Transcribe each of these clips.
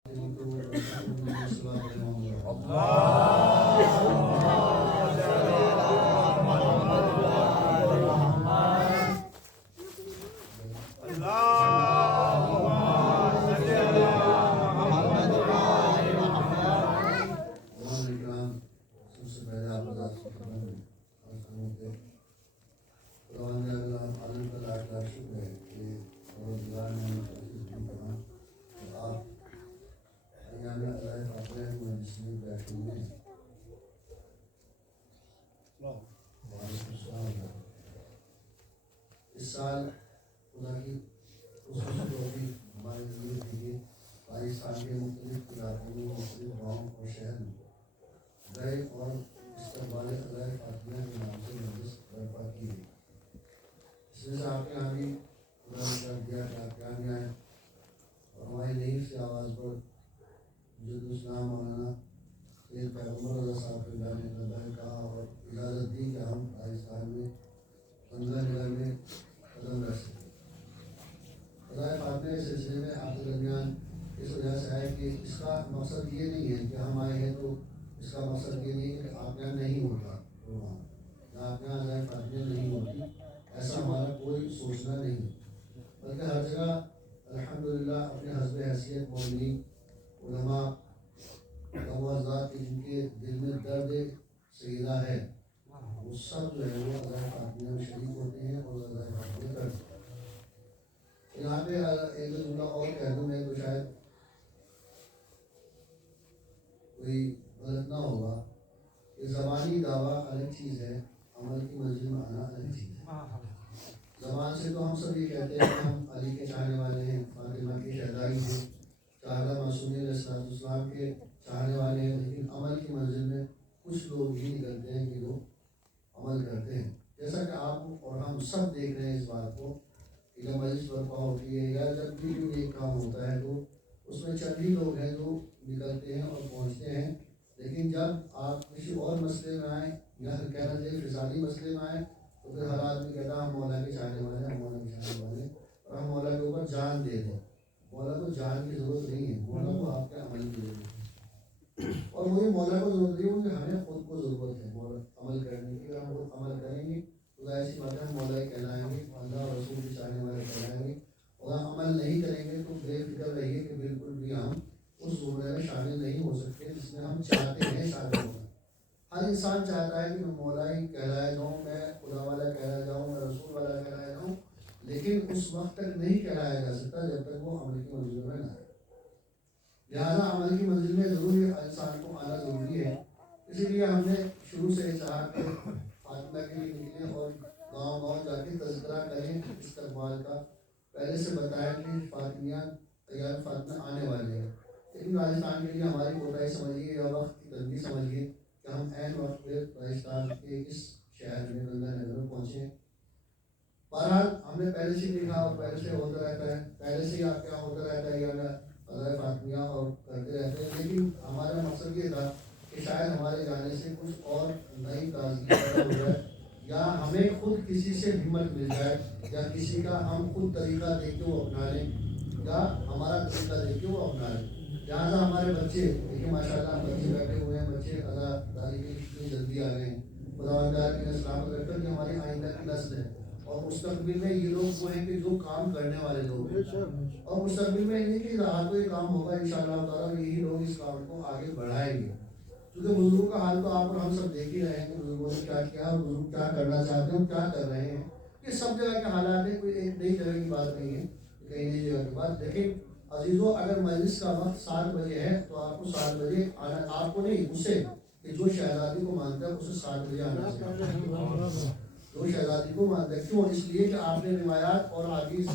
اس سال خدا کی خصوصی توفیق ہمارے لیے دیے پاکستان کے مختلف علاقوں میں مختلف گاؤں اور شہر میں گئے اور استقبال علیہ فاطمیہ کے نام سے مجلس برپا کی گئی۔ اس میں سے آپ کے یہاں بھی خدا نے کر دیا کہ آپ کیا بھی آئیں اور ہماری نئی سی آواز پر جد اسلام مولانا سید پیغمبر رضا صاحب اللہ نے کہا اور اجازت دی کہ ہم پاکستان میں 15 جگہ میں قدم رکھ سکیں۔ خدائے فاطمیہ کے سلسلے میں آپ کے درمیان اس وجہ سے ہے کہ اس کا مقصد یہ نہیں ہے کہ ہم آئے ہیں تو اس کا مقصد یہ نہیں ہے کہ آپ یہاں نہیں ہوتا پروگرام یا آپ یہاں خدائے فاطمیہ نہیں ہوتی، ایسا ہمارا کوئی سوچنا نہیں ہے، بلکہ ہر جگہ الحمدللہ اپنے حسب حیثیت مومنین علماء ذات کی جن کے دل میں درد سیدہ ہے وہ سب جو ہے وہ خدائے فاطمیہ میں شریک ہوتے ہیں اور خدائے فاطمیہ کرتے ہیں۔ یہاں پہ ایک جملہ اور کہہ دوں میں تو شاید کوئی غلط نہ ہوگا کہ زبانی دعویٰ الگ چیز ہے، عمل کی منزل میں آنا الگ چیز ہے۔ زبان سے تو ہم سب یہ کہتے ہیں کہ ہم علی کے چاہنے والے ہیں، فاطمہ کی شہدائی ہیں، شہداء معصومین علیہ السلام کے چاہنے والے ہیں، لیکن عمل کی منزل میں کچھ لوگ ہی نکلتے ہیں کہ وہ عمل کرتے ہیں۔ جیسا کہ آپ اور ہم سب دیکھ رہے ہیں اس بات کو کہ جب مجلس برپا ہوتی ہے یا جب بھی ایک کام ہوتا ہے تو اس میں چند ہی لوگ ہیں جو نکلتے ہیں اور پہنچتے ہیں، لیکن جب آپ کسی اور مسئلے میں آئیں یا کہنا چاہیے فضالی مسئلے میں آئیں تو پھر ہر آدمی کہتا ہے ہم مولا کے چاہنے والے ہیں، ہم مولا کے چاہنے والے ہیں اور ہم مولا کے اوپر جان دے دیں۔ مولا کو جان کی ضرورت نہیں ہے، مولا کو آپ کے عمل کی ضرورت ہے، اور وہی مولا کو ضرورت نہیں ہے، ہمیں خود کو ضرورت ہے مولا عمل کرنے کی۔ اگر ہم خود عمل کریں گے تو ایسی بات ہے ہم مولا کہلائیں گے، اللہ اور رسول کے چاہنے والے کہلائیں گے، اور ہم عمل نہیں کریں گے تو بے فکر رہیے کہ بالکل بھی ہم اس زمرے میں شامل نہیں ہو سکتے جس میں ہم چاہتے ہیں شامل ہونا۔ ہر انسان چاہتا ہے کہ میں مولا ہی کہلایا جاؤں، میں خدا والا کہلایا جاؤں، میں رسول والا کہلایا جاؤں، لیکن اس وقت تک نہیں کہلایا جا سکتا جب تک وہ عمل کی منزل میں نہ آئے۔ لہٰذا عمل کی منزل میں ضروری انسان کو آنا ضروری ہے۔ اسی لیے ہم نے شروع سے چاہا کہ فاطمہ کے لیے نکلیں اور گاؤں گاؤں جا کے تذکرہ کریں استقبال کا۔ پہلے سے بتایا کہ فاطمیہ تیار فاطمہ آنے والے ہیں، لیکن راجستھان کے لیے ہماری کوتاہی سمجھیے یا وقت کی تنگی سمجھیے کہ ہم عین وقت پہ راجستھان کے اس شہر میں گنگا نگر میں پہنچے۔ بہرحال ہم نے پہلے سے لکھا اور پہلے سے ہوتا رہتا ہے، پہلے سے آپ کیا ہوتا رہتا ہے یا قضائے فاطمیہ اور کرتے رہتے ہیں، لیکن ہمارا مقصد یہ تھا کہ شاید ہمارے جانے سے کچھ اور نئی تازگی پیدا ہو جائے یا ہمیں خود کسی سے ہمت مل جائے یا کسی کا ہم خود طریقہ دیکھ کے وہ اپنا لیں یا ہمارا طریقہ دیکھ کے وہ اپنا لیں۔ لہٰذا ہمارے بچے دیکھیں ماشاء اللہ بچے بیٹھے ہوئے ہیں، بچے ازاداری کے کتنی جلدی آ گئے ہیں۔ خدا کی سلامت رکھ کر کہ ہماری آئندہ کی نسل ہے اور مستقبل میں یہ لوگ وہ ہیں کہ جو کام کرنے والے لوگ ہیں، اور مستقبل میں نہیں کہ رہا تو یہ کام ہوگا انشاءاللہ تعالیٰ، یہی لوگ اس کام کو آگے بڑھائیں گے۔ کیونکہ بزرگوں کا حال تو آپ اور ہم سب دیکھ ہی رہے ہیں کہ بزرگوں نے کیا کیا اور بزرگ کیا کرنا چاہتے ہیں اور کیا کر رہے ہیں۔ یہ سب جگہ کے حالات ہیں، کوئی ایک نئی جگہ کی بات نہیں ہے، کہیں نئی جگہ کی بات۔ لیکن عزیزوں اگر مجلس کا وقت 7 بجے ہے تو آپ کو 7 بجے آنا، آپ کو نہیں اسے، کہ جو شہزادی کو مانتا ہے اسے 7 بجے آنا چاہیے۔ جو شہزادی کو مانتا ہے، کیوں؟ اس لیے کہ آپ نے روایات اور حدیث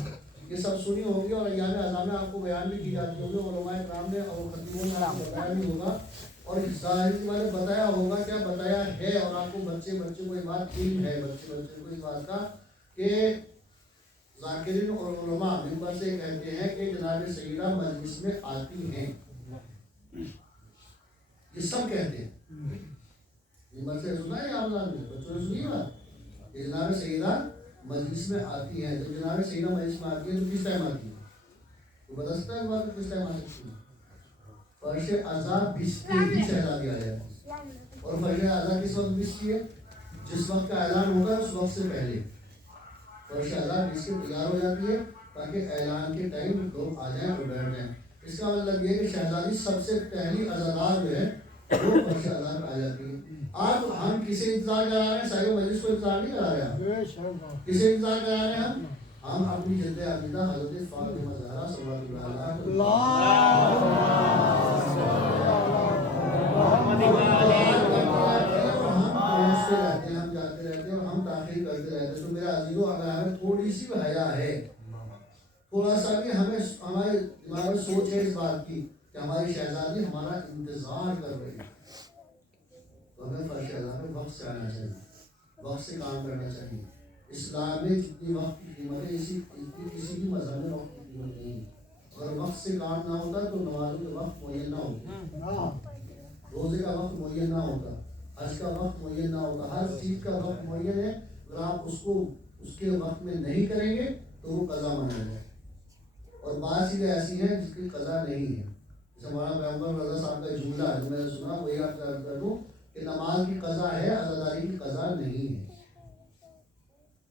یہ سب سنی ہوگی اور ایام اعظام میں آپ کو بیان بھی کی جاتی ہوگی، علماء کرام نے اور خطیبوں نے آپ کو بتایا بھی ہوگا اور ظاہر والے بتایا ہوگا، کیا بتایا ہے، اور آپ کو بچے کو یہ بات علم ہے، بچے کو اس بات کا کہ ذاکرین اور علماء ممبر سے کہتے ہیں کہ جناب سیدہ مجلس میں آتی ہیں، یہ سب کہتے ہیں ممبر سے سنا ہے آپ نے بچوں نے سنی بات کہ جناب سیدہ مجلس میں آتی ہے۔ جب جناب سیدہ مجلس میں آتی ہے تو کس ٹائم آتی ہے؟ تو بتا سکتا ہے اس بات کو کس ٹائم آ سکتی ہے؟ فرش عزا بچتے ہی شہزادی آ جاتی ہے. اور فرش عزا کس وقت بچتی ہے؟ جس وقت کا اعلان ہوگا اس وقت سے پہلے فرش عزا بچ کے تیار ہو جاتی ہے تاکہ اعلان کے ٹائم لوگ آ جائیں اور بیٹھ جائیں. اس کا مطلب یہ کہ شہزادی سب سے پہلی عزادار جو ہے وہ فرش عزا پہ آ جاتی ہے. اب ہم کسی انتظار کرا رہے ہیں؟ صاحب مجلس کو انتظار نہیں کرا رہے ہیں. کسی انتظار کرا رہے ہیں ہم اپنی جد عقیدہ حضرت فاطمہ زہرا صلی اللہ علیہ وسلم ہم جاتے رہتے ہیں اور ہم تاخیر کرتے رہتے ہیں. تو میرا عزیزو اگر ہمیں تھوڑی سی حیا ہے, تھوڑا سا بھی ہمیں ہمارے دماغ میں سوچ ہے اس بات کی کہ ہماری شہزادی ہمارا انتظار کر رہی ہے, تو ہمیں فرش عزا پہ وقت سے آنا چاہیے, وقت سے کام کرنا چاہیے. اسلام میں جتنی وقت کی قیمت ہے کسی بھی مذہب میں وقت کی قیمت نہیں. اگر وقت سے کام نہ ہوتا تو نمازوں کے وقت معین نہ ہوتے, روزے کا وقت معین نہ ہوتا, حج کا وقت معین نہ ہوتا. ہر چیز کا وقت معین ہے. اگر آپ اس کو اس کے وقت میں نہیں کریں گے تو وہ قضا مانا جائے. اور بعض چیزیں ایسی ہیں جس کی قضا نہیں ہے. جیسے مولانا پیغمبر رضا صاحب کا جملہ جو میں نے سنا وہی آپ کا عرض کر دوں کہ نماز کی قضا ہے, عزاداری کی قضا نہیں ہے.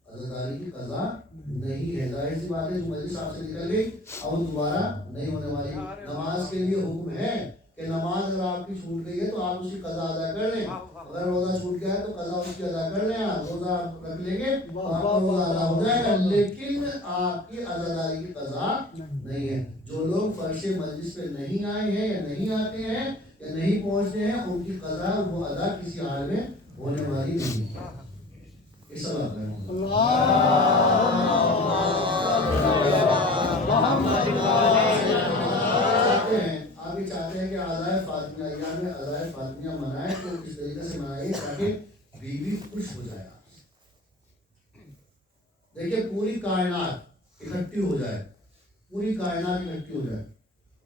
عزاداری کی قضا نہیں ہے. ظاہر سی بات ہے جو مجلس صاحب سے نکل گئی اب دوبارہ نہیں ہونے والی. نماز کے لیے حکم ہے کہ نماز اگر آپ کی چھوٹ گئی ہے تو آپ اس کی قضا ادا کر لیں. اگر روزہ چھوٹ گیا ہے تو قضا اس کی ادا کر لیں. آپ روزہ رکھ لیں گے تو آپ کا روزہ ادا ہو جائے گا, لیکن آپ کی عزاداری کی قضا نہیں ہے. جو لوگ فرش مجلس پہ نہیں آئے ہیں یا نہیں آتے ہیں یا نہیں پہنچتے ہیں ان کی قضا وہ ادا کسی حال میں ہونے والی نہیں ہے. اس اللہ آپ یہ چاہتے ہیں کہ عزائے فاطمیہ ایام عزائے فاطمیہ منائیں تو اس طریقے سے منائیں تاکہ بیوی خوش ہو جائے. دیکھیں پوری کائنات اکٹھی ہو جائے, پوری کائنات اکٹھی ہو جائے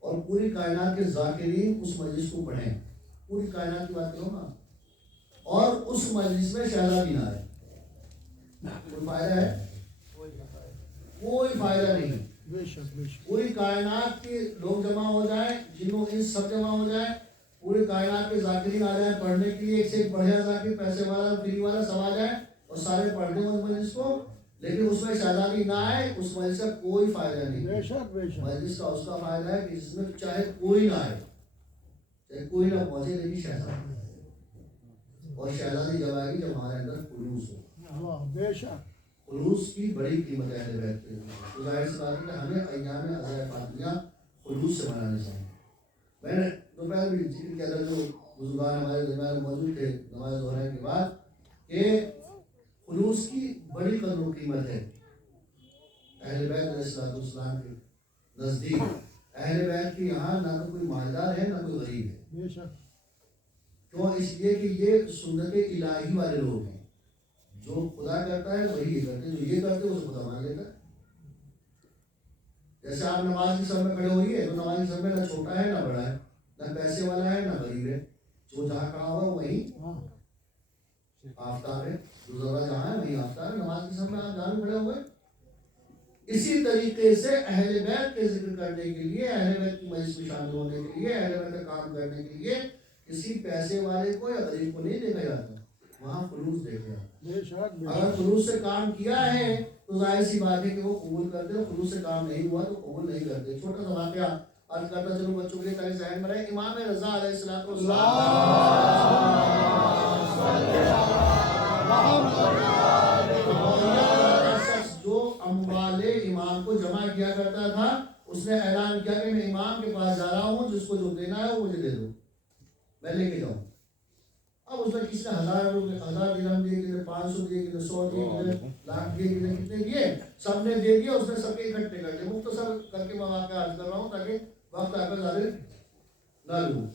اور پوری کائنات کے ذاکرین اس مجلس کو پڑھیں. پوری کائنات کی بات کرو نا, اور اس مجلس میں شہزادی نہ آئے, کوئی فائدہ ہے؟ کوئی فائدہ نہیں. پوری کائنات کے لوگ جمع ہو جائیں, جنوں انس سب جمع ہو جائیں, پوری کائنات کے ذاکرین آ جائیں پڑھنے کے لیے, ایک سے ایک بڑھیا ذاکر, پیسے والا فری والا سب آ جائیں اور سارے پڑھ دیں اس مجلس کو, لیکن اس میں شہزادی نہ آئے, اس مجلس کا کوئی فائدہ نہیں. مجلس کا اس کا فائدہ ہے کہ جس میں چاہے کوئی نہ آئے, چاہے کوئی نہ پہنچے, لیکن شہزادی. اور شہزادی جب آئے گی جب ہمارے اندر خلوص ہو. خلوص کی بڑی قیمت ہے اہل بیت کے. تو ظاہر سی بات ہے کہ ہمیں ایام عزائے فاطمیہ خلوص سے منانے چاہیے. میں نے دوپہر بھی ذکر کیا تھا جو بزرگان ہمارے درمیان موجود تھے نماز ظہر کے بعد کہ خلوص کی بڑی قدر و قیمت ہے اہل بیت علیہ السلام کے نزدیک. اہل بیت کے یہاں نہ تو کوئی مالدار ہے نہ کوئی غریب ہے. کیوں؟ اس لیے کہ یہ سنت الہی والے لوگ ہیں. جو خدا کرتا ہے وہی یہ کرتے ہیں, جو یہ کرتے ہیں اسے خدا مان لیتا ہے. جیسے آپ نماز کی سب میں کھڑے ہوئیے تو نماز کی سب میں نہ چھوٹا ہے نہ بڑا ہے, نہ پیسے والا ہے نہ غریب ہے. جو جہاں کھڑا ہوا وہی آفتاب ہے, جو ذرا جہاں ہے وہی آفتاب ہے. نماز کی سب میں آپ جہاں کھڑے ہوئے. اسی طریقے سے اہل بیت کے ذکر کرنے کے لیے, اہل بیت کی مجلس میں شامل ہونے کے لیے, اہل بیت کا کام کرنے کے لیے کسی پیسے والے کو یا غریب کو نہیں دیکھا جاتا, وہاں خلوص دیکھا جاتا. اگر خلوص سے کام کیا ہے تو ظاہر سی بات ہے کہ وہ قبول کرتے ہیں, خلوص سے کام نہیں ہوا تو قبول نہیں کرتے. چھوٹا سا واقعہ عرض کرتا چلو بچوں کے لیے تاکہ ذہن میں رہے. امام رضا علیہ السلام جو اموال امام کو جمع کیا کرتا تھا, اس نے اعلان کیا کہ میں امام کے پاس جا رہا ہوں, جس کو جو دینا ہے وہ مجھے دے دو, میں لے کے جاؤں. اب اس میں کسی نے 1000 درہم دیے, کسی نے 500 دیے, کسی نے 100 دیے, کسی نے لاکھ دیے, کسی نے کتنے دیے, سب نے دے دیا. اس نے سب کے اکٹھے کر دیا. مختصر کر کے میں واقعہ عرض کر رہا ہوں تاکہ وقت آپ کا زیادہ نہ لوں.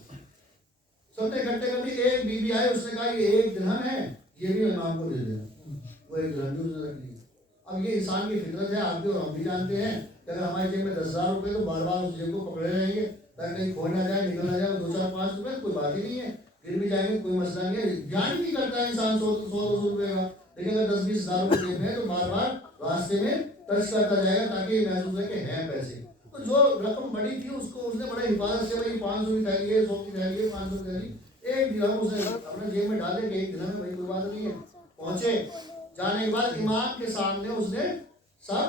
سب نے اکٹھے کر دی. ایک بی بی آئی, اس نے کہا یہ 1 درہم ہے, یہ بھی امام کو دے دینا. وہ 1 درہم بھی اس نے رکھ لی. اب یہ انسان کی فطرت ہے, آپ بھی اور ہم بھی جانتے ہیں کہ اگر ہماری جیب میں 10,000 روپے تو بار بار اس جیب کو پکڑے رہیں گے تاکہ کہیں کھو نہ جائے, نکل نہ جائے. 2 4 5 روپے کوئی بات ہی نہیں ہے, پھر بھی جائیں گے کوئی مسئلہ نہیں ہے. جان بھی کرتا ہے انسان 100-200 روپے کا, لیکن اگر 10-20 ہزار روپے جیب میں ہے تو بار بار راستے میں ٹچ کرتا جائے گا تاکہ یہ محسوس ہے کہ ہیں پیسے. تو جو رقم بڑی تھی اس کو اس نے بڑے حفاظت سے بھائی 500 کی تھیلی ہے 100 کی تھیلی ہے 500 کی تھیلی ایک درہم اسے اپنے جیب میں ڈالے کہ ایک درہم ہے بھائی کوئی بات نہیں ہے. پہنچے جانے کے بعد امام کے سامنے اس نے سب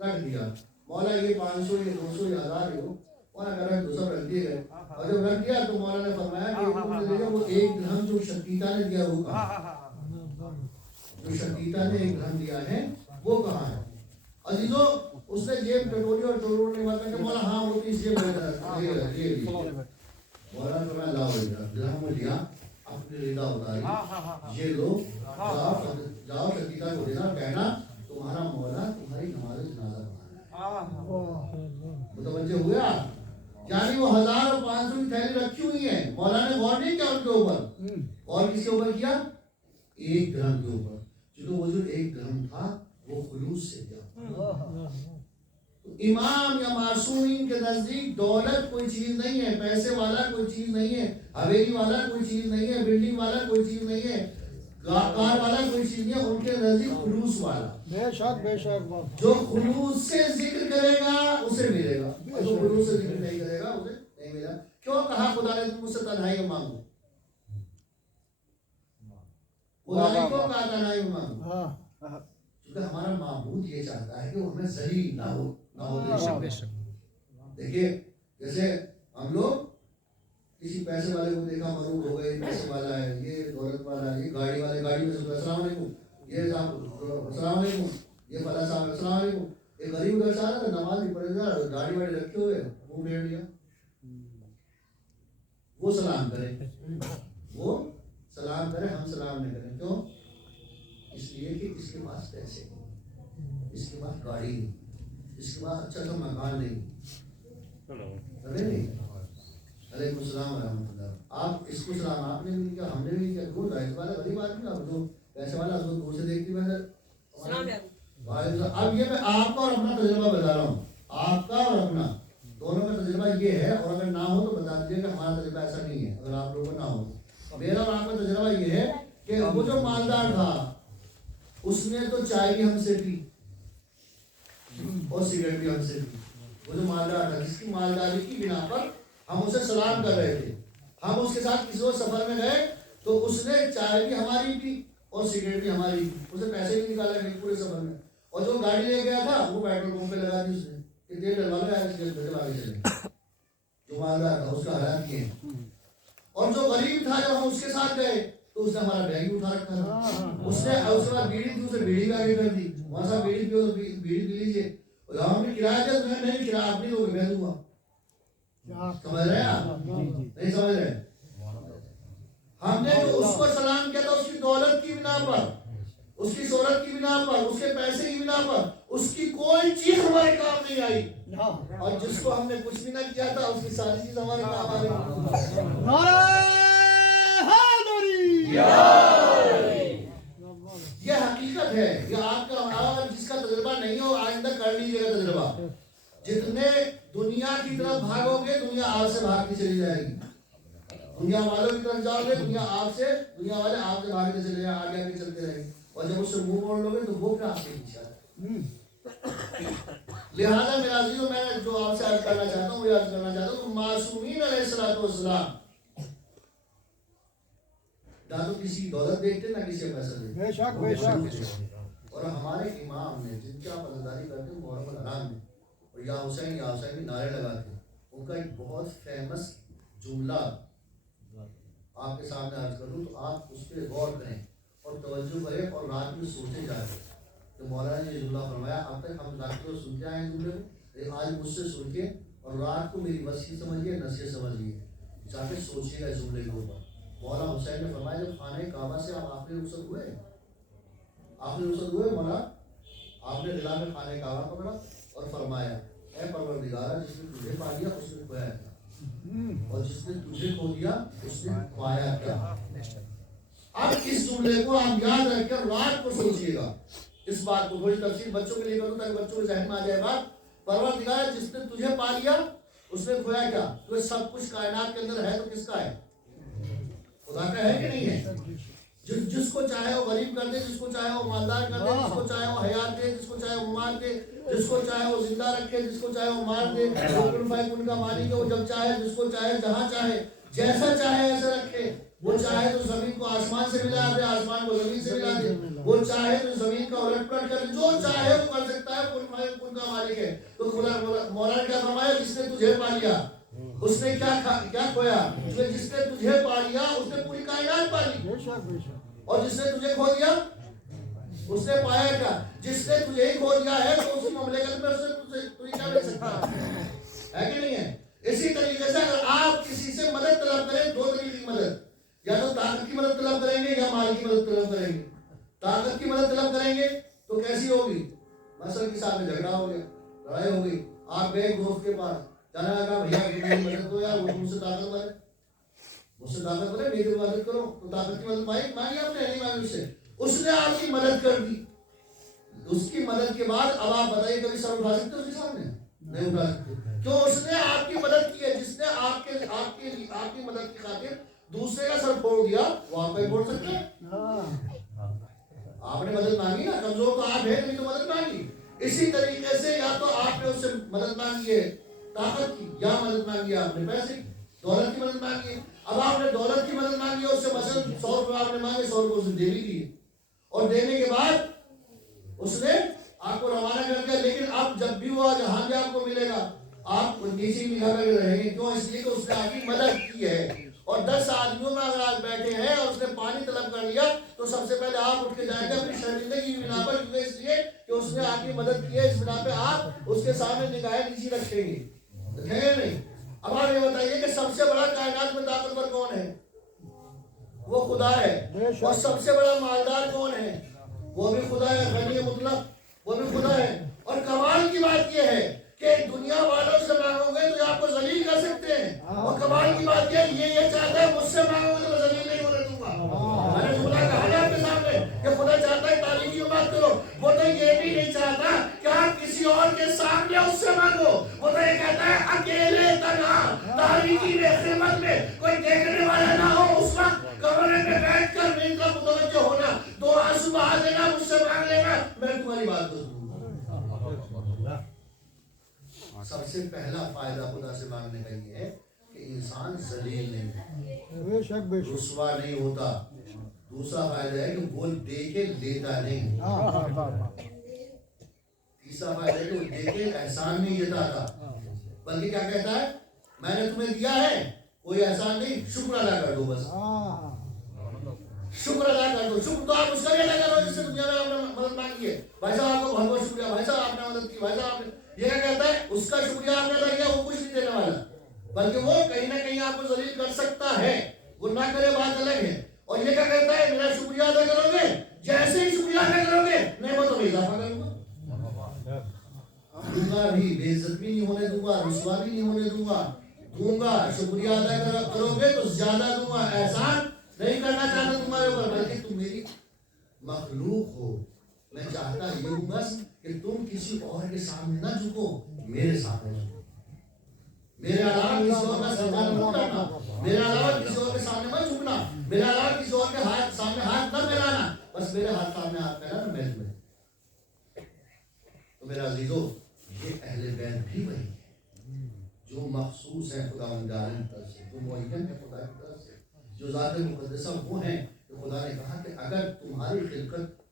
رکھ دیا. مولا یہ 500 یہ 200 یہ 1000 یہ مولا کہہ رہا ہے تو سب رکھ دیے گئے. اور جب رکھ دیا تو مولا نے فرمایا کہ وہ ایک درہم جو شقیقہ نے دیا وہ کہاں, جو شقیقہ نے ایک درہم دیا ہے وہ کہاں ہے. عزیزو اس نے جیب ٹٹولی اور ٹٹولی نے بات کہ مولا ہاں وہ تو اس جیب میں یہ مولا نے فرمایا لاؤ درہم کو لیا اپنی رضا اتاری یہ لو جاؤ شقیقہ کو دینا کہنا تمہارا مولا تمہاری نماز جنازہ پڑھانا ہے. متوجہ ہوئے آپ؟ یعنی وہ 1000 اور 500 کی تھیلی رکھی ہوئی ہے, مولا نے غور نہیں کیا ان کے اوپر. اور کس کے اوپر کیا؟ ایک درہم کے اوپر, کیونکہ وہ جو ایک درہم تھا وہ خلوص سے کیا. امام یا معصومین کے نزدیک دولت کوئی چیز نہیں ہے, پیسے والا کوئی چیز نہیں ہے, حویلی والا کوئی چیز نہیں ہے, بلڈنگ والا کوئی چیز نہیں ہے, کار والا کوئی چیز نہیں ہے. ان کے نزدیک خلوص والا, بے شک جو خلوص سے ذکر کرے گا اسے ملے گا, اور جو خلوص سے ذکر نہیں کرے گا اسے نہیں ملے گا. کیوں کہا خدا نے تم مجھ سے تنہائی میں مانگو؟ خدا نے کیوں کہا تنہائی میں مانگو؟ کیونکہ ہمارا معبود یہ چاہتا ہے کہ وہ ہمیں ذلیل نہ ہو. دیکھیے جیسے ہم لوگ کسی پیسے والے کو دیکھا مروب ہو گئے, پیسے والا ہے, یہ دولت والا ہے, یہ گاڑی والے گاڑی میں سے السلام علیکم, یہ صاحب السلام علیکم, یہ فلاں صاحب السلام علیکم. ایک غریب ادھر سے آ رہا تھا, نماز نہیں پڑھے گا, گاڑی واڑی رکھے ہوئے منہ پھیر لیا. وہ سلام کرے, وہ سلام کرے, ہم سلام نہیں کریں. کیوں؟ اس لیے کہ اس کے پاس پیسے نہیں, اس کے پاس گاڑی نہیں, اس کے پاس اچھا سا مکان نہیں. علیکم السلام ورحمۃ اللہ. آپ اس کو سلام آپ نے بھی کیا, ہم نے بھی کیا. دور رہنے والا غریب آدمی, آپ جو پیسے والا اس کو دور سے دیکھتی میں. اب یہ میں آپ کا اور اپنا تجربہ بتا رہا ہوں, آپ کا اور اپنا دونوں کا تجربہ یہ ہے, اور اگر نہ ہو تو بتا دیجیے کہ ہمارا تجربہ ایسا نہیں ہے. اگر آپ لوگوں کو نہ ہو, میرا اور آپ کا تجربہ یہ ہے کہ وہ جو مالدار تھا اس نے تو چائے بھی ہم سے پی اور سگریٹ بھی ہم سے پی. وہ جو مالدار تھا جس کی مالداری کی بنا پر ہم اسے سلام کر رہے تھے, ہم اس کے ساتھ کسی اور سفر میں گئے تو اس نے چائے بھی ہماری پی اور سگریٹ بھی ہماری پی, اسے پیسے بھی نکالے نہیں پورے سفر میں. اور جو گاڑی لے گیا تھا وہ پیٹرول پمپ پہ لگا دی اس نے کہ تیل ڈلوا لو آگے چلے. جو مالدار تھا اس کا حالات یہ ہے. اور جو غریب تھا جب ہم اس کے ساتھ گئے تو اس نے ہمارا بیگ اٹھا رکھا تھا, اس نے اس کے بعد بیڑی تھی, اسے بیڑی بھی آگے کر دی, وہاں سے بیڑی پیو تو بیڑی پی لیجیے. اور ہم نے کرایہ دیا تو نہیں, کرایہ آپ نہیں دو گے, میں دوں گا. سمجھ رہے ہیں آپ؟ نہیں سمجھ رہے. ہم نے جو اس کو سلام کیا تھا اس کی دولت کی بنا پر, اس کی شہرت کی بنا پر, اس کے پیسے کی بنا پر, اس کی کوئی چیز ہمارے کام نہیں آئی. اور جس کو ہم نے کچھ بھی نہ کیا تھا اس کی ساری چیز ہمارے کام آ گئی. یہ حقیقت ہے. یہ آپ کا جس کا تجربہ نہیں ہو آئندہ کر لیجیے گا تجربہ. جتنے دنیا کی طرف بھاگو گے دنیا آپ سے بھاگتی چلی جائے گی. دنیا والوں کی طرف جاؤ گے دنیا والے آپ سے بھاگتے چلے جائیں, آگے آگے چلتے رہیں گے. اور جب اس سے منہ موڑ لو گے تو وہ پھر آپ کے پیچھے آئے. لہٰذا میرا عزیزو, میں جو آپ سے عرض کرنا چاہتا ہوں وہ عرض کرنا چاہتا ہوں کہ معصومین علیہ الصلوۃ والسلام نہ تو کسی کی دولت دیکھتے نہ کسی کا پیسہ دیکھتے. اور ہمارے امام نے جن کی آپ عزاداری کرتے ہیں محرم الحرام میں, اور یا حسین نعرے لگاتے ہیں, ان کا ایک بہت فیمس جملہ آپ کے سامنے عرض کر دوں تو آپ اس پہ غور کریں اور توجہ کریں اور رات میں سوچے جائیں کہ مولانا نے یہ جملہ فرمایا. اب تک ہم رات کو سنتے آئے ہیں جملے کو, آج مجھ سے سن کے اور رات کو میری وسیع سمجھیے, نصیحت سمجھیے, جا کے سوچیے گا اس جملے کے اوپر. مولانا حسین نے فرمایا جب خانہ کعبہ سے آپ آخری رخصت ہوئے مولا, آپ نے دلا میں خانہ کعبہ پکڑا اور فرمایا اے پروردگارہ جس نے تجھے پا لیا اس نے کھویا کیا, اور جس نے تجھے کھو دیا اس نے پایا کیا. اب اس جملے کو آپ یاد رکھ کر رات کو سوچیے گا. اس بات کو تھوڑی تفصیل بچوں کے لیے کروں تاکہ بچوں کے ذہن میں آ جائے بات. پروردگار جس نے تجھے پا لیا اس نے کھویا کیا. تو سب کچھ کائنات کے اندر ہے تو کس کا ہے؟ خدا کا ہے کہ نہیں ہے؟ جس کو چاہے وہ غریب کر دے, جس کو چاہے وہ مالدار کر دے, جس کو چاہے وہ حیات دے, جس کو چاہے وہ مال دے, جس کو چاہے وہ زندہ رکھے، جس کو چاہے وہ مار دے، وہ کن فیکن کا مالک ہے، وہ جب چاہے جس کو چاہے جہاں چاہے جیسا چاہے ایسا رکھے، وہ چاہے تو زمین کو آسمان سے ملا دے، آسمان کو زمین سے ملا دے، وہ چاہے تو زمین کا الٹ پلٹ کر دے، جو چاہے وہ کر سکتا ہے، کن فیکن کا مالک ہے۔ تو خدا مولا نے کیا فرمایا؟ جس نے تجھے پا لیا اس نے کیا کھویا؟ جس نے تجھے پا لیا اس نے پوری کائنات پا لی، اور جس نے تجھے کھو دیا اس نے پایا کیا؟ جس نے تجھے ہی کھو دیا ہے تو اسی مملکت میں تجھے کیا مل سکتا ہے کہ نہیں ہے؟ اسی طریقے سے اگر آپ کسی سے مدد طلب کریں، دو طریقے کی مدد، یا تو طاقت کی مدد طلب کریں گے یا مال کی مدد طلب کریں گے۔ طاقت کی مدد طلب کریں گے تو کیسی ہوگی؟ مثلا کے ساتھ میں جھگڑا ہو گیا، لڑائی ہو گئی، آپ گئے دوست کے پاس، جانا لگا بھیا میری مدد کرو یار، وہ تم سے طاقتور ہے، مجھ سے طاقتور ہے، میری مدد کرو، تو طاقت کی مدد مانگی آپ نے؟ نہیں مانگی اس سے، اس نے آپ کی مدد کر دی۔ اس کی مدد کے بعد اب آپ بتائیے کبھی سر اٹھا سکتے اس کے سامنے؟ نہیں اٹھا سکتے، کیوں؟ اس نے آپ کی مدد کی ہے۔ جس نے آپ کی مدد کی خاطر دوسرے کا سر پھوڑ دیا، وہ آپ کا ہی پھوڑ سکتا ہے؟ آپ نے مدد مانگی نا، کمزور تو آپ ہیں، نہیں تو مدد مانگی۔ اسی طریقے سے یا تو آپ نے اس سے مدد مانگی ہے طاقت کی، یا مدد مانگی ہے آپ نے پیسے کی، دولت کی مدد مانگی ہے۔ اب آپ نے دولت کی مدد مانگی ہے اس سے، مثلا 100 روپے آپ نے مانگے، 100 روپے اس نے دے بھی دیے، اور دینے کے بعد اس نے آپ کو روانہ کر دیا، لیکن اب جب بھی وہ جہاں بھی آپ کو ملے گا آپ نیچے ہی نگاہ کر رہیں گے، کیوں؟ اس لیے کہ اس نے آپ کی مدد کی ہے۔ اور 10 آدمیوں میں اگر آپ بیٹھے ہیں اور اس نے پانی طلب کر لیا تو سب سے پہلے آپ اٹھ کے جائیں گے اپنی شرمندگی کی بنا پر، کیونکہ اس لیے کہ اس نے آپ کی مدد کی ہے، اس بنا پہ آپ اس کے سامنے نگاہیں نیچی رکھیں گے، رکھیں گے نہیں؟ اب آپ یہ بتائیے کہ سب سے بڑا کائنات میں طاقتور کون ہے؟ وہ خدا ہے۔ اور سب سے بڑا مالدار کون ہے؟ وہ بھی خدا ہے، غنی مطلق، وہ بھی خدا ہے۔ اور کمال کی بات یہ ہے کہ دنیا والوں سے مانگو گے تو آپ کو ذلیل کر سکتے ہیں، اور کمال کی بات یہ چاہتا ہے مجھ سے مانگو گے تو میں ذلیل نہیں ہونے دوں گا۔ میں نے خدا کہا نا آپ کے سامنے کہ خدا چاہتا ہے تاریخی میں بات کرو، وہ تو یہ بھی نہیں چاہتا کہ آپ کسی اور کے سامنے اس سے مانگو، وہ تو یہ کہتا ہے اکیلے تنہا تاریخی میں خلوت میں کوئی دیکھنے والا نہ ہو، اس وقت کمرے میں بیٹھ کر میری طرف متوجہ ہونا، دو آنسو بہا دینا، مجھ سے مانگ لینا، میں تمہاری بات کو سنوں گا۔ سب سے پہلا فائدہ خدا سے مانگنے کا یہ ہے کہ انسان ذلیل نہیں، رسوا نہیں ہوتا۔ دوسرا فائدہ ہے کہ وہ دے کے لیتا نہیں، تیسرا فائدہ ہے کہ وہ دے کے احسان نہیں جتاتا، بلکہ کیا کہتا ہے؟ میں نے تمہیں دیا ہے، کوئی احسان نہیں، شکر ادا کر دو، بس شکر ادا کر دو۔ شکر تو آپ اس کا بھی ادا کرو جس سے دنیا میں آپ نے مدد مانگی ہے، بھائی صاحب آپ کو بہت بہت شکریہ، بھائی صاحب آپ نے مدد کی، بھائی صاحب آپ نے، یہ کیا کہتا ہے؟ اس کا شکریہ آپ نے ادا کیا، وہ کچھ نہیں دینے والا، بلکہ وہ کہیں نہ کہیں آپ کو ذلیل کر سکتا ہے، وہ نہ کرے بات الگ ہے۔ اور یہ کیا کہتا ہے؟ میرا شکریہ ادا کرو گے، جیسے ہی شکریہ ادا کرو گے نعمتوں میں اضافہ کروں گا بھی، بے عزت بھی نہیں ہونے دوں گا، رسوا بھی نہیں ہونے دوں گا۔ شکریہ ادا کرو گے تو زیادہ دوں گا، احسان نہیں کرنا چاہتا تمہارے اوپر، بلکہ تم میری مخلوق ہو، میں چاہتا یہ ہوں بس کہ تم کسی اور کے سامنے نہ جھکو، میرے سامنے جھکو، میرے علاوہ کسی اور کا سجدہ نہ کرنا، میرے علاوہ کسی اور کے سامنے مت جھکنا، میرے علاوہ کسی اور کے سامنے ہاتھ نہ پھیلانا، بس میرے ہاتھ سامنے ہاتھ پھیلانا، میں تمہیں۔ تو میرا عزیزو، یہ اہل بیت بھی وہی ہے جو مخصوص ہے خدا کی طرف سے، جو معین ہے خدا کی طرف سے، جو ذات مقدسہ وہ ہیں کہ خدا نے کہا کہ اگر تمہاری خلقت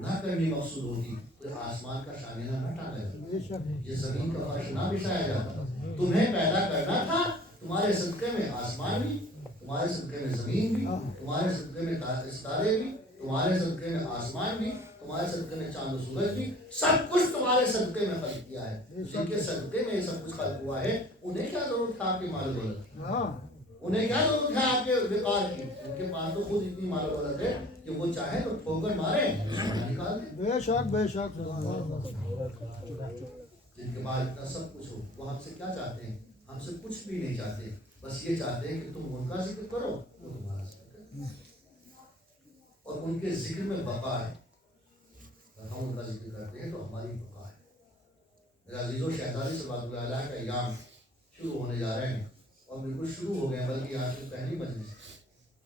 نہ کرنی مقصود ہوتی تو آسمان کا شامیانہ نہ ٹانگا جاتا، یہ زمین کا فرش نہ بچھایا جاتا، تمہیں پیدا کرنا تھا، تمہارے صدقے میں آسمان بھی، تمہارے صدقے میں زمین بھی، تمہارے صدقے میں ستارے بھی، تمہارے صدقے میں آسمان بھی، تمہارے صدقے میں چاند و سورج بھی، سب کچھ تمہارے صدقے میں خلق کیا ہے۔ جن کے صدقے میں یہ سب کچھ خلق ہوا ہے انہیں کیا ضرورت تھا آپ کی مال و دولت، انہیں کیا ضرورت ہے آپ کے وقار کی؟ ان کے پاس تو خود اتنی مال و دولت ہے کہ وہ چاہے تو ٹھوکر مارے نکال دیں۔ بے شک بے شک، جن کے پاس اتنا سب کچھ ہو وہ ہم سے کیا چاہتے ہیں؟ ہم سے کچھ بھی نہیں چاہتے، بس یہ چاہتے ہیں کہ تم ان کا ذکر کرو، وہ تمہارا ذکر کرو، اور ان کے ذکر میں بقا ہے۔ اگر ہم ان کا ذکر کرتے ہیں تو ہماری بقا ہے۔ میرا عزیزو، شہزادی صلوات اللہ علیہ کا ایام شروع ہونے جا رہے ہیں، اور بالکل شروع ہو گئے ہیں، بلکہ آج کی پہلی مجلس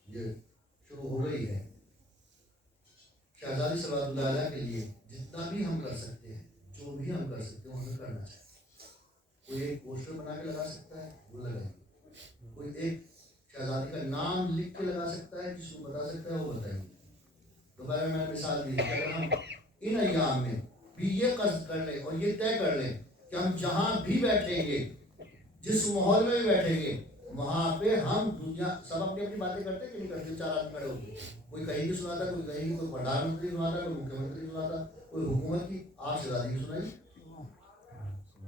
یہ شروع ہو گئی ہے۔ شہزادی صلوات اللہ علیہ کے لیے جتنا جتنا بھی ہم کر سکتے ہیں، جو بھی ہم کر سکتے ہیں ہمیں کرنا چاہیے۔ کوئی ایک پوسٹر بنا کے لگا سکتا ہے وہ لگائیے، کوئی ایک شہزادی کا نام لکھ کے لگا سکتا ہے، جس کو بتا سکتا ہے وہ بتائیے۔ دوبارہ میں نے مثال دی کہ اگر ہم ان ایام میں بھی یہ قصد کر لیں اور یہ طے کر لیں کہ ہم جہاں بھی بیٹھیں گے، جس ماحول میں بھی بیٹھیں گے، وہاں پہ ہم دنیا سب اپنی اپنی باتیں کرتے کہ نہیں کرتے، چار آدمی کھڑے ہوتے، کوئی کہیں کی سناتا، کوئی کہیں کی، کوئی پردھان منتری سناتا، کوئی مکھیہ منتری سناتا، کوئی حکومت کی، آپ شہزادی کی سنائیے۔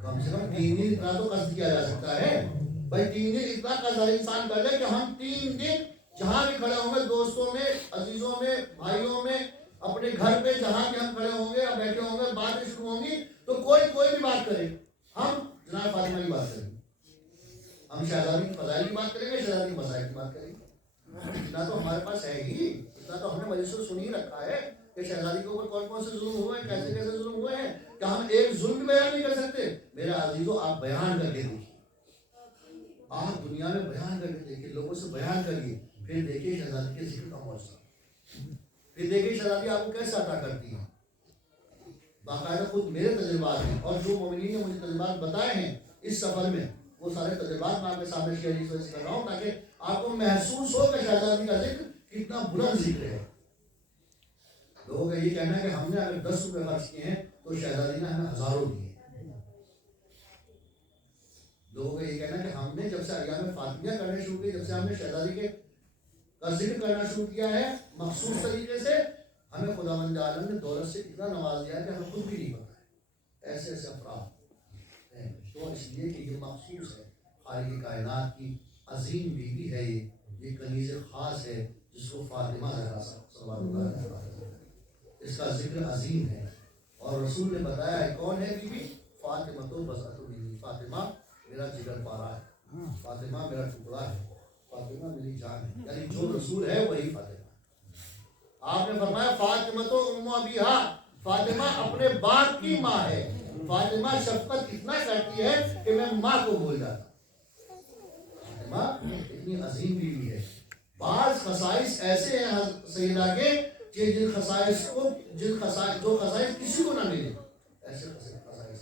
کم سے کم 3 دن اتنا تو قصد کیا جا سکتا ہے بھائی، 3 دن اتنا قصد ہر انسان کر لے کہ ہم 3 دن جہاں بھی کھڑے ہوں گے، دوستوں میں، عزیزوں میں، بھائیوں میں، اپنے گھر پہ جہاں بھی ہم کھڑے ہوں گے یا بیٹھے ہوں گے، باتیں شروع ہوں گی تو کوئی بھی بات کرے، ہم جناب فاطمہ کی بات کریں گے، ہم شہزادی کی فضائل کی بات کریں گے، شہزادی کی مسائل کی بات کریں گے۔ اتنا تو ہمارے پاس ہے ہی، اتنا تو ہم نے مجلس سے سن ہی رکھا ہے کہ شہزادی کے اوپر کون کون سے ظلم ہوئے ہیں، کیسے کیسے ظلم ہوئے ہیں، کہ ہم ایک ظلم بیان نہیں کر سکتے۔ میرے عزیزو، آپ بیان کر کے دیکھیے، آپ دنیا میں بیان کر کے دیکھیے، لوگوں سے بیان کریے، پھر دیکھیے شہزادی کے ذکر کا موضوع، پھر دیکھیے شہزادی آپ کو کیسے عطا کرتی ہے۔ باقاعدہ خود میرے تجربات ہیں، اور جو مومنین نے مجھے تجربات بتائے ہیں اس سفر میں، وہ سارے تجربات میں آپ کے سامنے شیئر اس وجہ سے کر رہا ہوں تاکہ آپ کو محسوس ہو کہ شہزادی کا ذکر کتنا بلند ذکر ہے۔ لوگوں کا یہ کہنا ہے کہ ہم نے اگر 10 روپے خرچ کیے ہیں تو شہزادی نے ہمیں ہزاروں دیے۔ لوگوں کا یہ کہنا ہے کہ ہم نے جب سے ایام فاطمیہ کرنے شروع کیے، جب سے ہم نے شہزادی کے کا ذکر کرنا شروع کیا ہے مخصوص طریقے سے، ہمیں خداوند عالم نے دولت سے اتنا نواز دیا ہے کہ ہمیں خود بھی نہیں پتا ہے۔ ایسے ایسے افراد ہیں، تو اس لیے کہ یہ مخصوص ہے، خالق کائنات کی عظیم بیوی ہے، یہ کنیز خاص ہے جس کو فاطمہ زہرا صلوات اللہ علیہ وسلم، اس کا ذکر عظیم ہے۔ اور رسول نے بتایا ہے کون ہے بیوی؟ فاطمہ تو بذات منی، فاطمہ میرا جگر پارا ہے، فاطمہ میرا ٹکڑا ہے، فاطمہ میری جان ہے، یعنی جو رسول ہے وہی فاطمہ۔ آپ نے فرمایا فاطمہ تو ام ابیہا، فاطمہ اپنے باپ کی ماں ہے، فاطمہ شفقت اتنا کرتی ہے کہ میں ماں کو بھول جاتا ہوں۔ فاطمہ اتنی عظیم بیوی ہے۔ بعض خصائص ایسے ہیں سیدہ کے کہ جو خصائص کسی کو نہ ملے، ایسے خصائص۔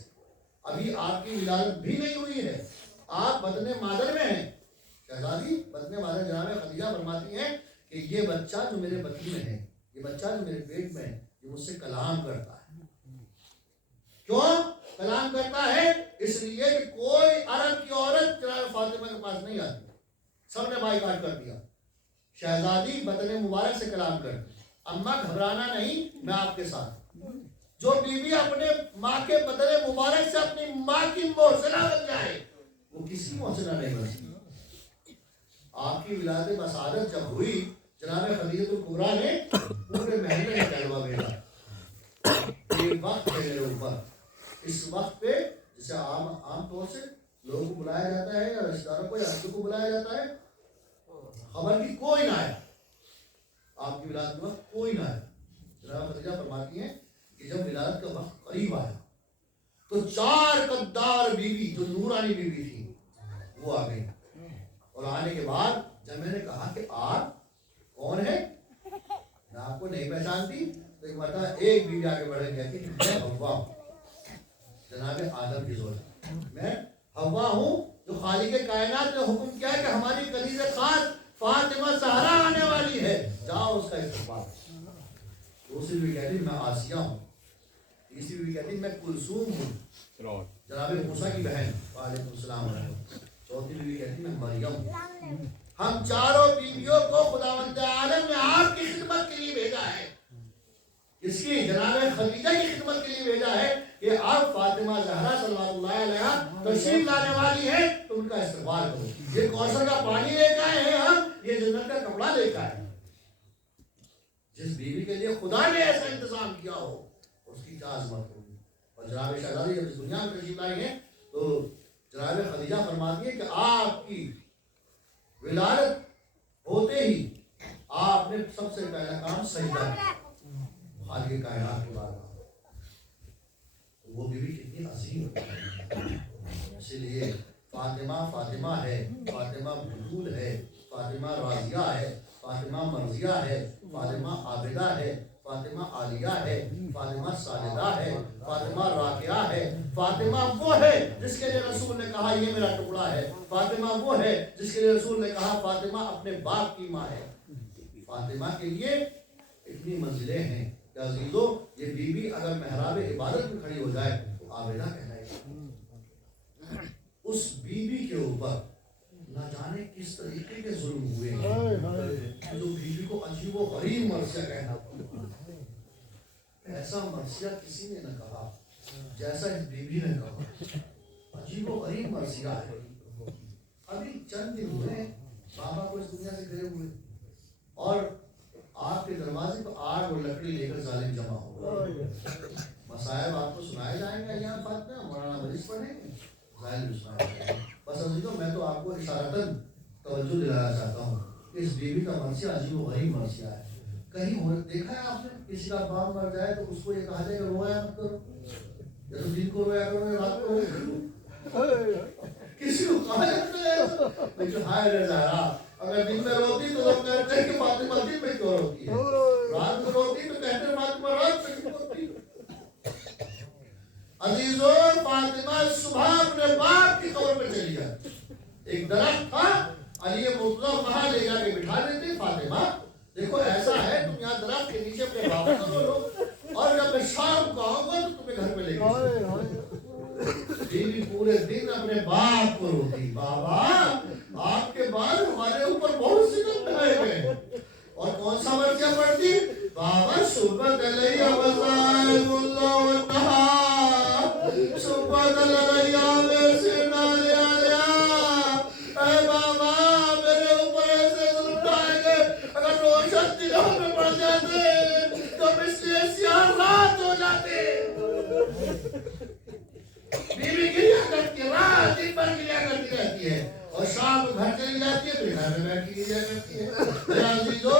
ابھی آپ کی ولادت بھی نہیں ہوئی ہے، آپ بطن مادر میں ہیں، شہزادی بطن مادر جناب خدیجہ فرماتی ہیں کہ یہ بچہ جو میرے بطن میں ہے، یہ بچہ جو میرے پیٹ میں ہے، یہ مجھ سے کلام کرتا ہے۔ کیوں کلام کرتا ہے؟ اس لیے کہ کوئی عرب کی عورت جناب فاطمہ کے پاس نہیں آتی، سب نے بائیکاٹ کر دیا۔ شہزادی بطن مبارک سے کلام کرتی، اماں گھبرانا نہیں، میں آپ کے ساتھ۔ جو بیوی اپنے ماں کے بطن مبارک سے اپنی ماں کی محسنہ بن جائے، وہ کسی محسنہ نہیں بن سکتی۔ آپ کی ولادت بسعادت جب ہوئی، جناب خدیجہ الکبریٰ نے پورے محلے میں کہلوا بھیجا، ایک وقت ہے میرے اوپر، اس وقت پہ جسے عام طور سے لوگوں کو بلایا جاتا ہے یا رشتہ داروں کو یا رشتوں کو بلایا جاتا ہے، خبر کی کوئی نہ آیا، آپ کی ولادت کے وقت کوئی نہ آیا۔ جناب خدیجہ فرماتی ہیں کہ جب ولادت کا وقت قریب آیا تو 4 قدار بیوی جو نورانی بیوی تھی وہ آ گئی، اور آنے کے بعد جب میں نے کہا کہ آپ کون ہے، میں آپ کو نہیں پہچانتی، تو ایک مرتبہ ایک بیوی آگے بڑھ گیا کہ میں حوا ہوں، جناب آدم کی زوجہ، میں حوا ہوں جو خالق کائنات نے حکم کیا ہے کہ ہماری کنیز خاص فاطمہ زہرا آنے والی ہے، جاؤ اس کا استقبال۔ دوسری بیوی کہتی میں آسیہ ہوں، تیسری بیوی کہتی میں کلثوم ہوں، جناب موسیٰ کی بہن وعلیکم السلام علیکم، چوتھی بیوی کہتی میں مریم ہوں۔ ہم چاروں بیویوں کو خداوند عالم نے آپ کی خدمت کے لیے بھیجا ہے، اس کی جناب خدیجہ کی خدمت کے لیے بھیجا ہے کہ آپ فاطمہ زہرا صلوات اللہ علیہا تشریف لانے والی ہے تو ان کا استقبال کرو۔ یہ کوثر کا پانی لے کے آئے ہیں ہم، یہ جنت کا کپڑا لے کے آئے ہیں۔ جس بیوی کے لیے خدا نے ایسا انتظام کیا ہو اس کی کیا عظمت ہوگی۔ اور جناب شہزادی جب اس دنیا میں تشریف لائی ہیں تو جناب خدیجہ فرماتی ہے کہ آپ کی ولادت ہوتے ہی آپ نے سب سے پہلا کام سجدہ کیا خالق کائنات کے بارے میں۔ وہ بیوی کتنی عظیم ہے، اسی لیے فاطمہ فاطمہ ہے، فاطمہ بطول ہے، فاطمہ راضیہ ہے، فاطمہ مرضیہ ہے، فاطمہ عابدہ ہے، فاطمہ عالیہ ہے، فاطمہ ساجدہ ہے، فاطمہ راکعہ ہے، فاطمہ وہ ہے جس کے لیے رسول نے کہا یہ میرا ٹکڑا ہے، فاطمہ وہ ہے جس کے لیے رسول نے کہا فاطمہ اپنے باپ کی ماں ہے۔ فاطمہ کے لیے اتنی منزلیں ہیں کہ عزیزو یہ بی بی اگر محراب عبادت میں کھڑی ہو جائے تو عابدہ کہلائے گی۔ اس بی بی کے اوپر نہ جانے کس طریقے کے ظلم ہوئے ہیں جو بی بی کو عجیب و غریب مرثیہ کہنا پڑا۔ ایسا مرثیہ کسی نے نہ کہا جیسا اس بی بی نے کہا، عجیب و غریب مرثیہ ہے۔ ابھی چند دن ہوئے بابا کو اس دنیا سے گئے ہوئے اور آپ کے دروازے پر آگ اور لکڑی لے کر ظالم جمع ہو گئے۔ مصائب آپ کو سنائے جائیں گے یہاں فاطمہ مولانا مجلس پڑھیں گے، ظالم سنائے جائیں گے۔ بس عزیزوں میں تو آپ کو اشارتاً توجہ دلانا چاہتا ہوں کہ اس بیوی کا مرثیہ عجیب و غریب مرثیہ ہے۔ کہیں ہو دیکھا ہے آپ نے کسی کا باپ مر جائے تو اس کو یہ کہا جائے کہ رویا مت کرو، یا تو دن کو رویا کرو یا رات کو رویا کرو، کسی کو کہا جاتا ہے؟ لیکن ہائے رے زہرا اگر دن میں روتی تو لوگ کہتے ہیں کہ فاطمہ دن میں کیوں روتی ہے، رات میں روتی تو کہتے ہیں فاطمہ رات میں کیوں روتی ہے۔ عزیزو فاطمہ صبح اپنے باپ کی قبر پہ چلی جاتی، ایک درخت تھا علی مرتضیٰ وہاں لے جا کے بٹھا دیتے، فاطمہ دیکھو ایسا ہے تم یہاں درخت کے نیچے اپنے باپ کو رو لو اور جب میں شام کو آؤں گا تو تمہیں گھر پہ لے کے بیوی پورے دن اپنے باپ کو روتی، بابا آپ کے بعد ہمارے اوپر بہت ستم ڈھائے گئے، اور کون سا مرثیہ پڑھتی؟ بابا شبت علیہ وزائم اللہ والنہار، شبت علیہ ویسے نالے آلیا، اے بابا میرے اوپر ایسے ظلم ڈھائے گئے، اگر روشن دنوں میں پڑ جاتے تو مثل سیاہ رات ہو جاتے۔ بیوی گریا کرتی ہے، رات دن پر گریا کرتی رہتی ہے، اور شام کو گھر چلی جاتی ہے تو گھر میں بیٹھ کے گریا کرتی ہے۔ میرے عزیزو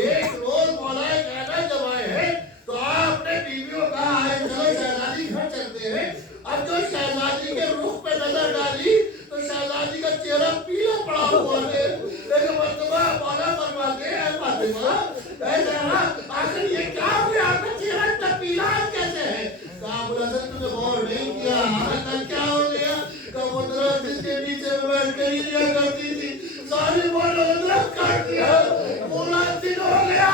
ایک روز مولا کائنات جب آئے ہیں تو آپ نے بیویوں کا آئے چلو شہزادی گھر چلتے ہیں۔ اب جو شہزادی کے رخ پہ نظر ڈالی تو شہزادی کا چہرہ پیلا پڑا ہوا ہے۔ ایک مرتبہ مولا فرماتے ہیں اے فاطمہ اے زہرا آخر یہ کیا ہوا، آپ کا چہرہ اتنا پیلا کیسے ہے؟ کہا ابوالحسن تم نے غور نہیں کیا آج کیا ہو گیا؟ کہ وہ درخت جس کے نیچے میں بیٹھ کر دیا کرتی تھی ساری بولو درخت کاٹ دیا، پورا دن ہو گیا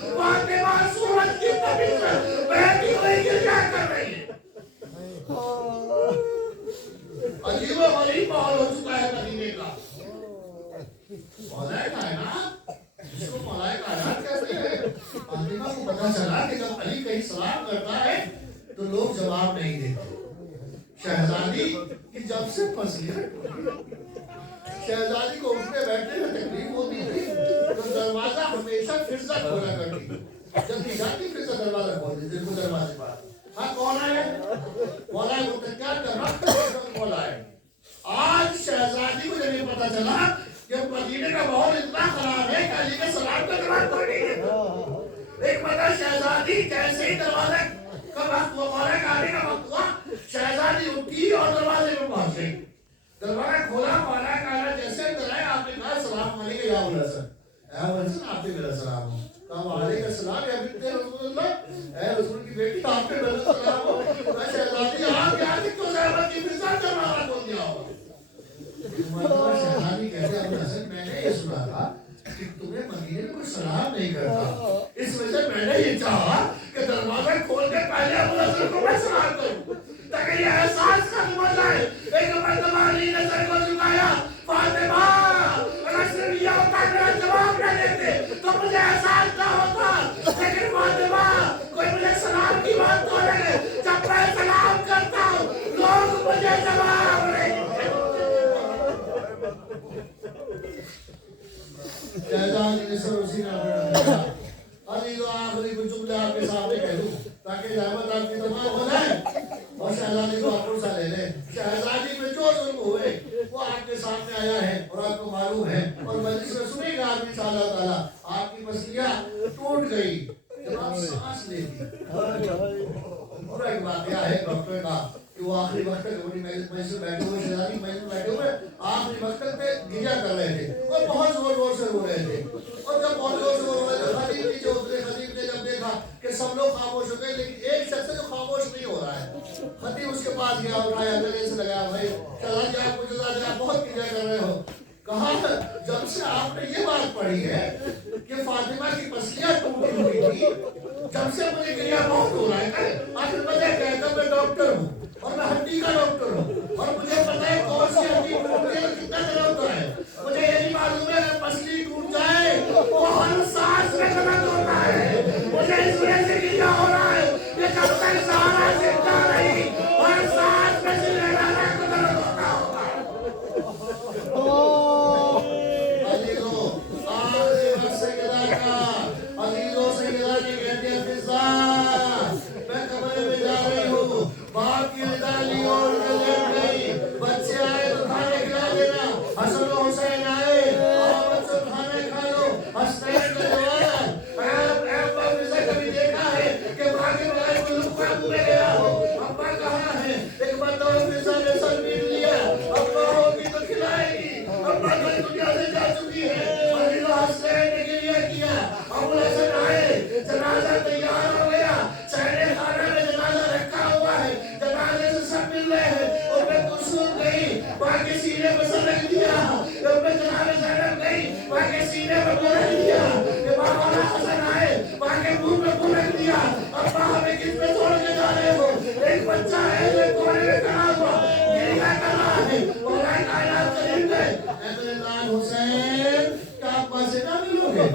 فاطمہ سورج کی تمیز میں بیٹھی ہوئی گریا کر رہی ہے۔ عجیب و غریب ماحول ہو چکا ہے مدینے کا۔ مولا کائنات جس کو مولا کائنات کہتے ہیں، فاطمہ کو پتہ چلا کہ جب علی کہیں سلام کرتا ہے تو لوگ جواب نہیں دیتے۔ شہزادی کی جب سے فضیلت شہزادی کو اٹھنے بیٹھنے میں تکلیف ہوتی تھی تو دروازہ ہمیشہ فرزہ کھولا کرتی، جب بھی جاتی فرزہ دروازہ کھول دیتے کو دروازے پر۔ ہاں کون آئے؟ مولا متقیات کا رخت کھولا ہے۔ آج شہزادی کو جب یہ پتا چلا کہ مدینے کا ماحول اتنا خراب ہے کہ علی کے سلام کا جواب کوئی نہیں ہے۔ ایک مرتبہ شہزادی جیسے ہی دروازہ کا وقت ہوا، مولا کے آنے کا وقت ہوا، شہزادی اٹھی اور دروازے میں پہنچ گئی۔ دروازہ کھولا، مولا کا آنا جیسے اندر آئے آپ نے کہا السلام علیکم یا ابوالحسن۔ اے ابوالحسن آپ پہ میرا سلام ہو۔ کہا وعلیکم السلام یا بنت رسول اللہ، اے رسول کی بیٹی آپ پہ میرا سلام ہو۔ کہا شہزادی آپ کے آنے کیوں زحمت کی فضا دروازہ کھول دیا ہو؟ شہزادی کہتے ہیں ابوالحسن میں نے یہ سنا تھا کہ تمہیں مدینے میں کوئی سلام نہیں کرتا، اس وجہ میں نے یہ چاہا کہ دروازہ کھول کے پہلے ابوالحسن کو میں سلام کروں تاکہ یہ احساس ختم ہو جائے۔ ایک مرتبہ علی نے سر کو جھکایا، فاطمہ اگر صرف یہ ہوتا میرا جواب نہ دیتے تو مجھے احساس نہ ہوتا، لیکن فاطمہ کوئی مجھے سلام کی بات تو لگے، جب میں سلام کرتا ہوں لوگ مجھے جواب نہیں دیتے۔ شہزادی نے سر اسی کا پڑھا علی تو آخری کچھ جملے آپ کے سامنے کہہ دوں تاکہ زحمت آپ کی تمام ہو جائے اور شہزادی کو آپ سا لے لیں۔ شہزادی میں جو ظلم ہوئے وہ آپ کے سامنے آیا ہے اور آپ کو معلوم ہے، اور مجلس میں سنے گا آپ انشاءاللہ تعالیٰ آپ کی مسیح ٹوٹ گئی جب آپ سانس لے دی۔ اور ایک واقعہ ہے ڈاکٹر کا کہ وہ آخری وقت تک اپنی مجلس میں بیٹھے ہوئے، شہزادی مجلس میں بیٹھے ہوئے آخری وقت تک پہ گریا کر رہے تھے اور بہت زور زور سے رو رہے تھے، اور جب بہت زور سے رو رہے تھے خطیب نیچے اترے، خطیب نے جب دیکھا لوگ خاموش ہو گئے، لیکن ایک شخص ہے جو خاموش نہیں ہو رہا ہے. خطیب اس کے پاس گیا، اٹھایا، گلے سے لگایا، بھائی چلا جا کچھ جا، بہت کیا کر رہے ہو. کہا جب سے آپ نے یہ بات پڑھی ہے کہ فاطمہ کی پسلیاں ٹوٹی ہوئی تھی، جب سے مجھے گریا بہت ہو رہا ہے. آخر وجہ کیا ہے؟ میں ڈاکٹر ہوں اور میں ہڈی کا ڈاکٹر ہوں اور مجھے پتا ہے کون سی ہڈی ٹوٹتی ہے اور کتنا درد ہوتا ہے. مجھے یہ نہیں معلوم ہے کہ پسلی ٹوٹ جائے تو ہر سانس میں درد ہوتا ہے. مجھے اس وجہ سے گریا ہو رہا ہے کہ جب تک سارا زندہ رہی ہر سانس میں سے لینا رہا تو درد ہوتا ہوگا. عزیزو آخری وقت سیدہ کا، عزیزو سیدہ نے کہتے ہیں فضا میں کمرے میں جا رہی ہوں، باپ کی رضا لی اور لیٹ گئی. بچے آئے تو کھانے کھلا دینا، حسن و حسین آئے اور بچوں کھانے کھا لو. حسنین کا جواب، اے ابا فضا کبھی دیکھا ہے کہ ماں کے بغیر کوئی لقمہ منہ میں گیا ہو؟ ابا کہاں ہے؟ ایک مرتبہ فضا نے سر پیٹ لیا، ابا ہوگی تو کھلائے گی، ابا تو دنیا سے جا چکی ہے. عزیزو حسنین نے گریہ کیا. ابو الحسن آئے، جنازہ تیار ہو گیا، سہنے خانہ میں جنازہ رکھا ہوا ہے، جنازے سے سب مل رہے ہیں. ام کلثوم گئی، وہاں کے سینے پر سر رکھ دیا. ام جناب زینب گئی، وہاں کے سینے پر منہ رکھ دیا. امام مولا حسن آئے، وہاں کے منہ پہ منہ رکھ دیا. ابا ہمیں کس پہ چھوڑ کے جا رہے ہو؟ ایک بچہ ہے جو کونے میں کھڑا ہوا گریہ کر رہا ہے. مولا کائنات قریب گئے، اے میرے لال حسین کیا ابا سے نہ ملو گے؟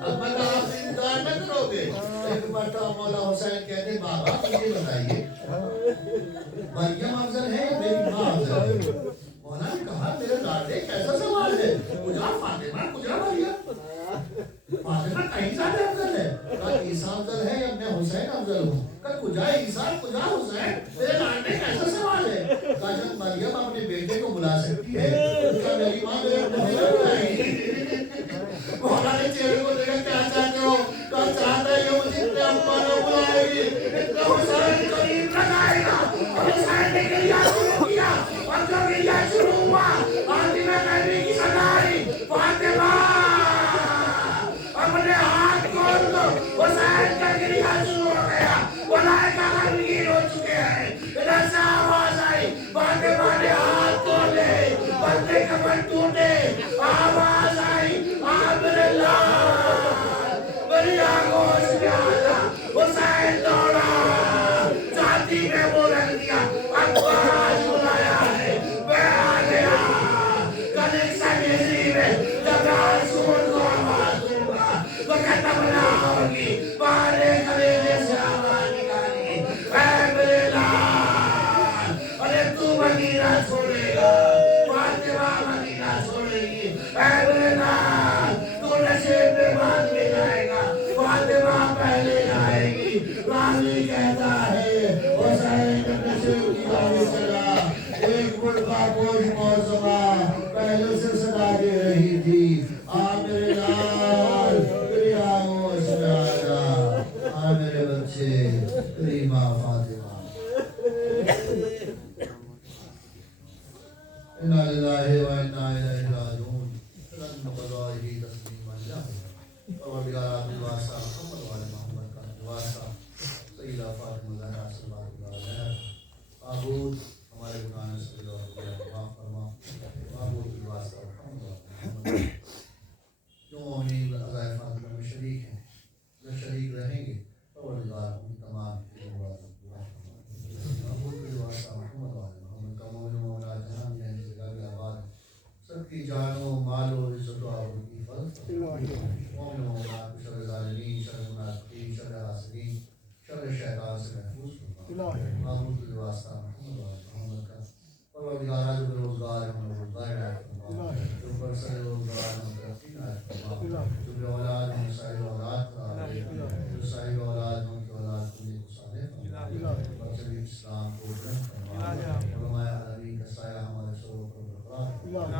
ابا کا آخری دیدار نہ کرو گے؟ ایک مرتبہ مولا حسین کہتے بابا مجھے بتائیے مریم افضل ہے یا میری ماں افضل ہے؟ مولا نے کہا میرے لاڈلے کیسا سوال ہے، کجا فاطمہ کجا مریم؟ فاطمہ کہیں زیادہ افضل ہے. کہا عیسیٰ افضل ہے یا میں حسین افضل ہوں؟ کہا کجا عیسیٰ کجا حسین، میرے لاڈلے کیسا سوال ہے؟ کہا جب مریم اپنے بیٹے کو بلا سکتی ہے کیا میری ماں میرے بیٹے کو بلائے گی؟ مولا نے چہرے کو دیکھا کیا چاہتے ہو؟ کہا چاہتا ہے کہ مجھے اتنے ابا نہ بلائے گی، اتنے حسین قریب لگائے گا. اور حسین نے گریہ شروع کیا اور جو گریہ شروع ہوا فاطمہ نبی کی صدا آئی، فاطمہ اپنے ہاتھ کھول دو. حسین کا گریہ شروع ہو گیا، ملائکہ غمگین ہو چکے ہیں. ادھر سے آواز آئی، فاطمہ نے ہاتھ کھولے، بندے کمر ٹوٹے. آواز آئی، میرے لال میری آگوش میں آجا. حسین دوڑا، چھاتی میں منہ رکھ دیا، ابا آج بلایا ہے میں آ گیا. کل سنگیزی میں جب آسون کو آواز دوں گا تو ختم نہ ہوگی. پارے کلیجے سے آواز نکالی، اے میرے لال ارے تو مدینہ چھوڑے گا، فاطمہ مدینہ چھوڑے گی. اے میرے لال تو نشیب میں بعد میں جائے گا، فاطمہ پہلے جائے گی. راوی کہتا ہے حسین نشیب کی راوی چلا، ایک ملکہ بوجھ موسمہ پہلے سے صدا دے رہی تھی. میرے لال میری آگوش میں آجا، میرے بچے کریمہ فاطمہ. اِنَّا لِلَّهِ وَإِنَّا إِلَيْهِ رَاجِعُونَ. لن قضائه تسلیما جاہلا. پروردگار آپ کے واسطہ محمد و آل محمد کا واسطہ سیدہ فاطمہ زہرا صلوات اللہ علیہا. معبود ہمارے گناہ صغیر اور کبیرہ معاف فرما. معبود کے واسطہ محمد و آل محمد جو مومنین عزائے فاطمہ میں شریک ہیں جو شریک رہیں گے پروردگار ان تمام کی مراد پورا فرما. معبود کے واسطہ محمد و آل محمد کا مومن و مومنات جہاں بھی ہیں جگہ بھی آباد ہیں، سب کی جانوں مالوں عزت و آبرو کی حفاظت فرما. مومن و مومنات کو شر ظالمین، شر منافقین، شر حاسدین، شر شیطان سے محفوظ فرما. معبود کے واسطہ محمد و آل محمد کا پروردگار جو بے روزگار ہیں انہیں روزگار عنایت فرما. جو برسر روزگار ہیں ترقی عنایت فرما. جو بے اولاد ہیں صاحب اولاد فرما دے. جو صاحب اولاد ہیں ان کی اولاد کو نیک و صالح فرما. بچے اسلام کو بلند فرما. علماء عربی کا سایہ ہمارے سروں پر برقرار فرما.